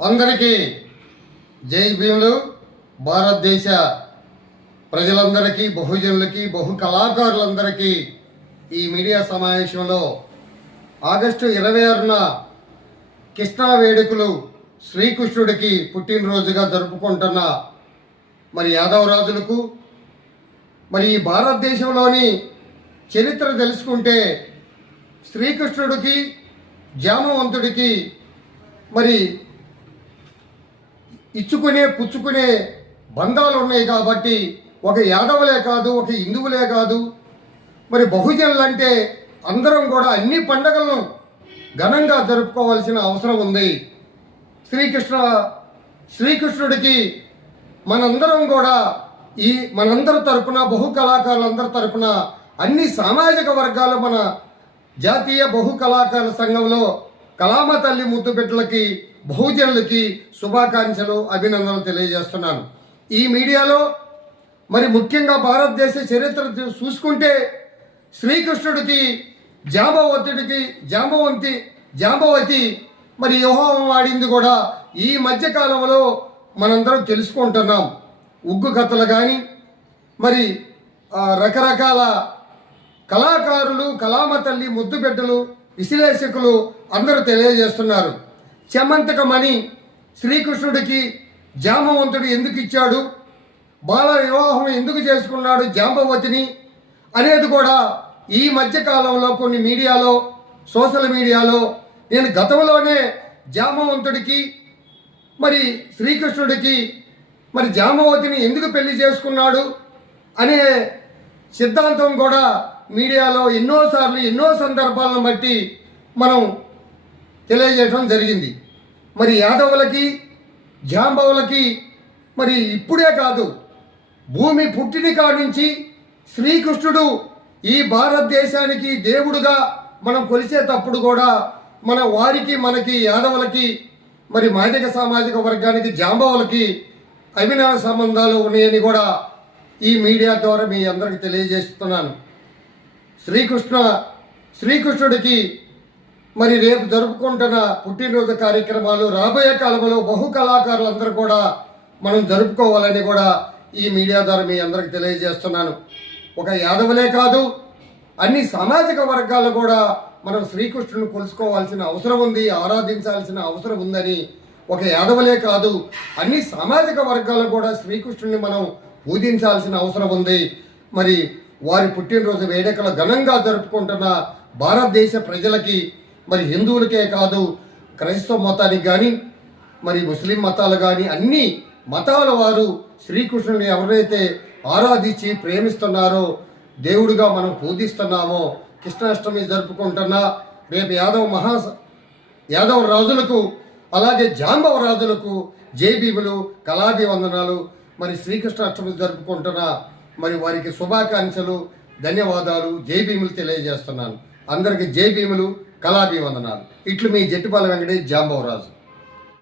అందరికీ జై భీములు. భారతదేశ ప్రజలందరికీ, బహుజనులకి, బహు కళాకారులందరికీ ఈ మీడియా సమావేశంలో ఆగస్టు 26న కృష్ణా వేడుకలు శ్రీకృష్ణుడికి పుట్టినరోజుగా జరుపుకుంటున్న మరి యాదవరాజులకు, మరి ఈ భారతదేశంలోని చరిత్ర తెలుసుకుంటే శ్రీకృష్ణుడికి, జామవంతుడికి మరి ఇచ్చుకునే పుచ్చుకునే బంధాలు ఉన్నాయి. కాబట్టి ఒక యాదవులే కాదు, ఒక హిందువులే కాదు, మరి బహుజనులంటే అందరం కూడా అన్ని పండగలను ఘనంగా జరుపుకోవాల్సిన అవసరం ఉంది. శ్రీకృష్ణుడికి మనందరం కూడా మనందరి తరపున, బహు కళాకారులందరి తరపున అన్ని సామాజిక వర్గాలు, మన జాతీయ బహు కళాకారుల సంఘంలో కళామ తల్లి ముద్దు బిడ్డలకి, బహుజనులకి శుభాకాంక్షలు, అభినందనలు తెలియజేస్తున్నాను. ఈ మీడియాలో మరి ముఖ్యంగా భారతదేశ చరిత్ర చూసుకుంటే శ్రీకృష్ణుడికి, జాంబవతి మరి వివాహం ఆడింది కూడా ఈ మధ్యకాలంలో మనందరం తెలుసుకుంటున్నాం. ఉగ్గు కథలు కానీ, మరి రకరకాల కళాకారులు, కళామ తల్లి ముద్దు బిడ్డలు, విశ్లేషకులు అందరూ తెలియజేస్తున్నారు. చెమంతకమణి శ్రీకృష్ణుడికి జాంబవంతుడు ఎందుకు ఇచ్చాడు, బాల వివాహం ఎందుకు చేసుకున్నాడు జాంబవతిని అనేది కూడా ఈ మధ్యకాలంలో కొన్ని మీడియాలో, సోషల్ మీడియాలో నేను గతంలోనే జాంబవంతుడికి, మరి శ్రీకృష్ణుడికి, మరి జాంబవతిని ఎందుకు పెళ్లి చేసుకున్నాడు అనే సిద్ధాంతం కూడా మీడియాలో ఎన్నోసార్లు, ఎన్నో సందర్భాలను బట్టి మనం తెలియజేయడం జరిగింది. మరి యాదవులకి, జాంబవులకి మరి ఇప్పుడే కాదు, భూమి పుట్టిన కాడి నుంచి శ్రీకృష్ణుడు ఈ భారతదేశానికి దేవుడుగా మనం కొలిచేటప్పుడు కూడా మన వారికి, మనకి యాదవులకి, మరి మాదిగ సామాజిక వర్గానికి, జాంబవులకి అభినవ సంబంధాలు ఉన్నాయని కూడా ఈ మీడియా ద్వారా మీ అందరికి తెలియజేస్తున్నాను. శ్రీకృష్ణుడికి మరి రేపు జరుపుకుంటున్న పుట్టినరోజు కార్యక్రమాలు రాబోయే కాలంలో బహు కళాకారులందరూ కూడా మనం జరుపుకోవాలని కూడా ఈ మీడియా ద్వారా మీ అందరికి తెలియజేస్తున్నాను. ఒక యాదవులే కాదు, అన్ని సామాజిక వర్గాలు కూడా మనం శ్రీకృష్ణుని కొలుసుకోవాల్సిన అవసరం ఉంది, ఆరాధించాల్సిన అవసరం ఉందని, ఒక యాదవులే కాదు అన్ని సామాజిక వర్గాలు కూడా శ్రీకృష్ణుని మనం పూజించాల్సిన అవసరం ఉంది. మరి వారి పుట్టినరోజు వేడుకలు ఘనంగా జరుపుకుంటున్న భారతదేశ ప్రజలకి, మరి హిందువులకే కాదు, క్రైస్తవ మతానికి కానీ, మరి ముస్లిం మతాలు కానీ, అన్ని మతాల వారు శ్రీకృష్ణుని ఎవరైతే ఆరాధించి ప్రేమిస్తున్నారో, దేవుడిగా మనం పూజిస్తున్నామో, కృష్ణాష్టమి జరుపుకుంటున్నా రేపు యాదవ రాజులకు, అలాగే జాంబవ రాజులకు జై భీములు, కళాభివందనాలు. మరి శ్రీకృష్ణాష్టమి జరుపుకుంటున్న మరి వారికి శుభాకాంక్షలు, ధన్యవాదాలు, జై భీములు తెలియజేస్తున్నాను. అందరికీ జై భీములు, కళాభివందనాలు. ఇట్లు మీ జట్టిపాల వెంకటేష్, జాంబవరాజు.